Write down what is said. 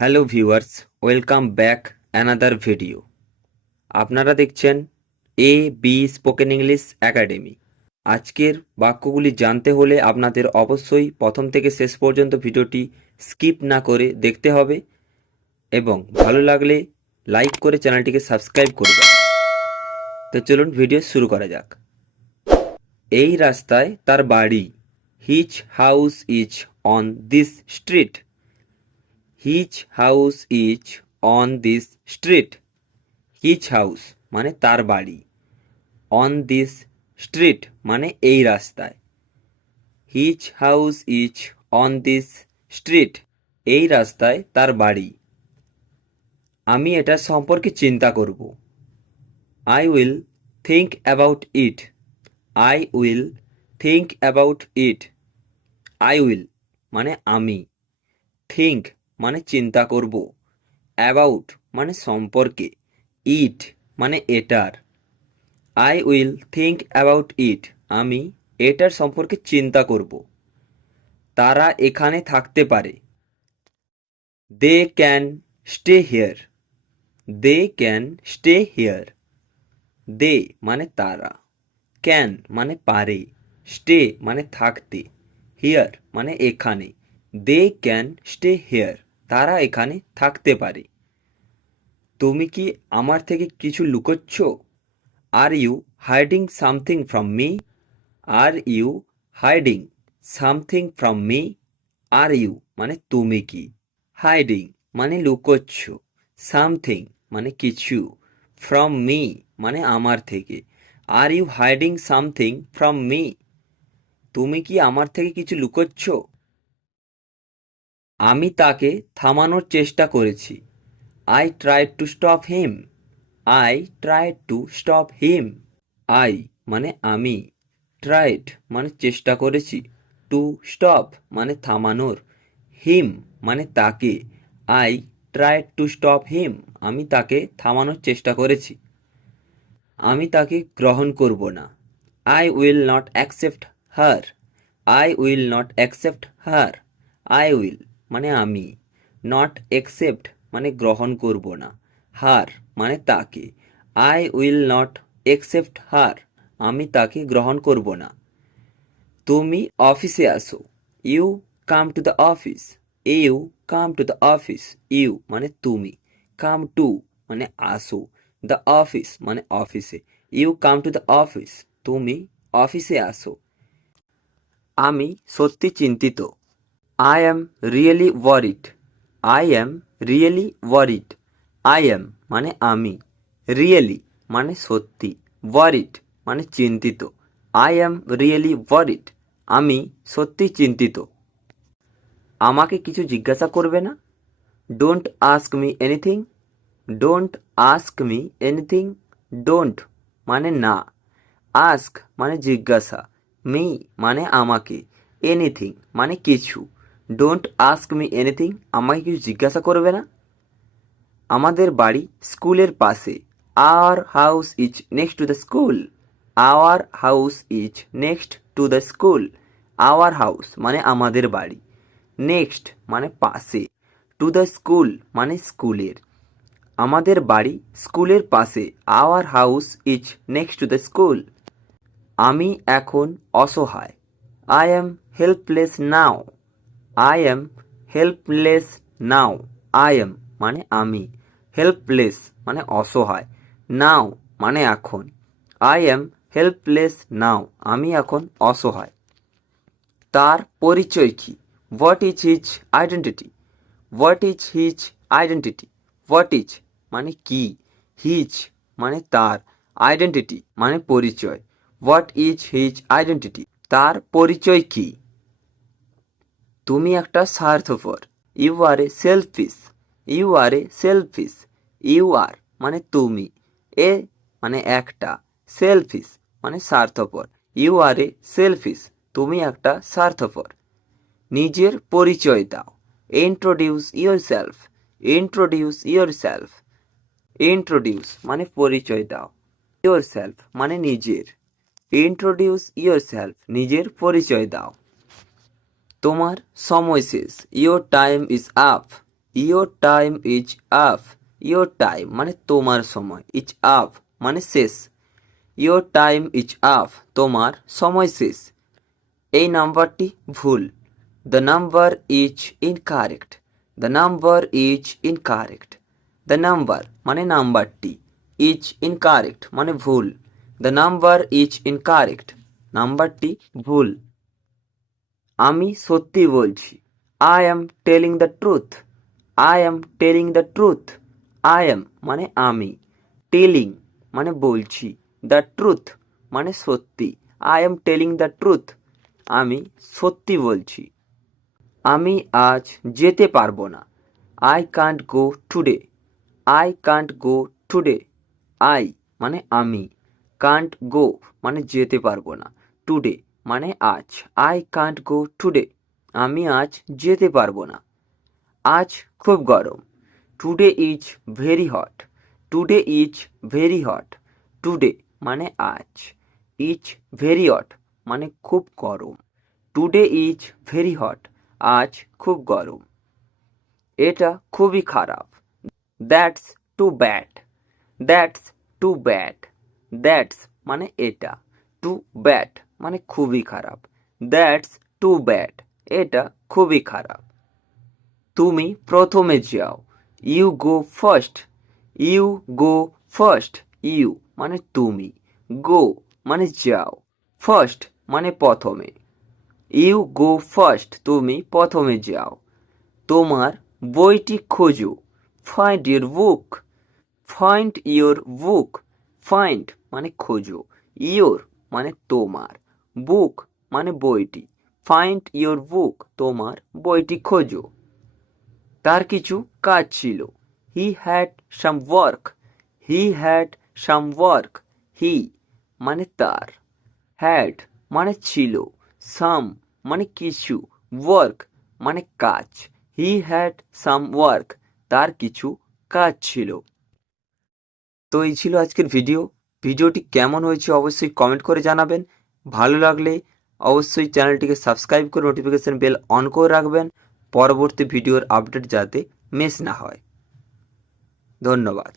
Hello viewers welcome back another video আপনারা দেখছেন A B spoken English academy আজকের বাক্যগুলি জানতে হলে আপনাদের অবশ্যই প্রথম থেকে শেষ পর্যন্ত ভিডিওটি স্কিপ না করে দেখতে হবে এবং ভালো লাগলে লাইক করে চ্যানেলটিকে সাবস্ক্রাইব করবেন। তো চলুন ভিডিও শুরু করা যাক। এই রাস্তায় তার বাড়ি। Which house is on this street which house is on this street which house মানে তার বাড়ি। অন দিস স্ট্রিট মানে এই রাস্তায়। Which house is on this street এই রাস্তায় তার বাড়ি। আমি এটা সম্পর্কে চিন্তা করব। I will think about it I will think about it I will মানে আমি। থিঙ্ক মানে চিন্তা করব। অ্যাবাউট মানে সম্পর্কে। ইট মানে এটার। I will think about it আমি এটার সম্পর্কে চিন্তা করব। তারা এখানে থাকতে পারে। They can stay here they can stay here they মানে তারা। ক্যান মানে পারে। স্টে মানে থাকতে। হিয়ার মানে এখানে। দে ক্যান স্টে হেয়ার তারা এখানে থাকতে পারে। তুমি কি আমার থেকে কিছু লুকোচ্ছ? Are you hiding something from me are you hiding something from me are you মানে তুমি কি? হাইডিং মানে লুকোচ্ছ। সামথিং মানে কিছু। ফ্রম মি মানে আমার থেকে। Are you hiding something from me তুমি কি আমার থেকে কিছু লুকোচ্ছ? আমি তাকে থামানোর চেষ্টা করেছি। I try to stop him I try to stop him I মানে আমি। ট্রাইড মানে চেষ্টা করেছি। টু স্টপ মানে থামানোর। হিম মানে তাকে। I try to stop him আমি তাকে থামানোর চেষ্টা করেছি। আমি তাকে গ্রহণ করব না। I will not accept her I will not accept her I will মানে আমি নট অ্যাকসেপ্ট মানে গ্রহণ করব না হার মানে তাকে I will not accept her আমি তাকে গ্রহণ করব না। তুমি অফিসে আসো you come to the office you come to the office you মানে তুমি কাম টু মানে আসো দ্য অফিস মানে অফিসে you come to the office তুমি অফিসে আসো আমি সত্যি চিন্তিত I am really worried I am really worried I am মানে আমি। রিয়েলি মানে সত্যি। ওয়ারিড মানে চিন্তিত। আই অ্যাম রিয়েলি ওয়ারিড আমি সত্যি চিন্তিত। আমাকে কিছু জিজ্ঞাসা করবে না? Don't ask me anything don't ask me anything don't মানে না। আস্ক মানে জিজ্ঞাসা। মি মানে আমাকে। এনিথিং মানে কিছু। ডোন্ট আস্ক মি এনিথিং আমাকে কিছু জিজ্ঞাসা করবে না। আমাদের বাড়ি স্কুলের পাশে। Our house is next to the school our house is next to the school our house মানে আমাদের বাড়ি। নেক্সট মানে পাশে। টু দ্য স্কুল মানে স্কুলের। আমাদের বাড়ি স্কুলের পাশে। Our house is next to the school আমি এখন অসহায়। I am helpless now I am helpless now I am মানে আমি। হেল্পলেস মানে অসহায়। নাও মানে এখন। আই এম হেল্পলেস নাও আমি এখন অসহায়। তার পরিচয় কি? What is his identity what is his identity what is মানে কি? হিজ মানে তার। আইডেন্টিটি মানে পরিচয়। হোয়াট ইজ হিজ আইডেন্টিটি তার পরিচয় কি? তুমি একটা স্বার্থপর। You are a selfish you are a selfish you are মানে তুমি। এ মানে একটা। সেলফিস মানে স্বার্থপর। ইউ আর এ সেলফিস তুমি একটা স্বার্থপর। নিজের পরিচয় দাও। Introduce yourself introduce yourself introduce মানে পরিচয় দাও। ইয়োর সেলফ মানে নিজের। ইন্ট্রোডিউস ইয়োর সেলফ নিজের পরিচয় দাও। তোমার সময় শেষ। Your time is up your time is up your time মানে তোমার সময়। ইজ আপ মানে শেষ। ইয়োর টাইম ইজ আপ তোমার সময় শেষ। এই নাম্বারটি ভুল। The number is incorrect the number is incorrect the number মানে নাম্বারটি। ইজ ইনকারেক্ট মানে ভুল। দ্য নাম্বার ইজ ইনকারেক্ট নাম্বারটি ভুল। আমি সত্যি বলছি I am telling the truth I am telling the truth I am মানে আমি টেলিং মানে বলছি দ্য ট্রুথ মানে সত্যি I am telling the truth আমি সত্যি বলছি। আমি আজ যেতে পারব না I can't go today I can't go today I মানে আমি কান্ট গো মানে যেতে পারব না টুডে মানে আজ। আই কান্ট গো টুডে আমি আজ যেতে পারব না। আজ খুব গরম। Today is very hot today is very hot today মানে আজ। ইজ ভেরি হট মানে খুব গরম। টুডে ইজ ভেরি হট আজ খুব গরম। এটা খুবই খারাপ। That's too bad that's too bad that's মানে এটা। টু ব্যাড মানে খুবই খারাপ। দ্যাটস টু ব্যাড এটা খুবই খারাপ। তুমি প্রথমে যাও। You go first you go first you মানে তুমি। গো মানে যাও। ফার্স্ট মানে প্রথমে। ইউ গো ফার্স্ট তুমি প্রথমে যাও। তোমার বইটি খোঁজো। Find your book find your book find মানে খোঁজো। ইয়োর মানে তোমার। বুক মানে বইটি। ফাইন্ড ইয়োর বুক তোমার বইটি খোঁজো। তার কিছু কাজ ছিল। He had some work he had some work he মানে তার। হ্যাড মানে ছিল। সাম মানে কিছু। ওয়ার্ক মানে কাজ। হি হ্যাড সাম ওয়ার্ক তার কিছু কাজ ছিল। তো এই ছিল আজকের ভিডিও ভিডিওটি কেমন হয়েছে অবশ্যই কমেন্ট করে জানাবেন। ভালো লাগলে অবশ্যই চ্যানেলটিকে সাবস্ক্রাইব করে নোটিফিকেশান বেল অন করে রাখবেন। পরবর্তী ভিডিওর আপডেট যাতে মিস না হয়। ধন্যবাদ।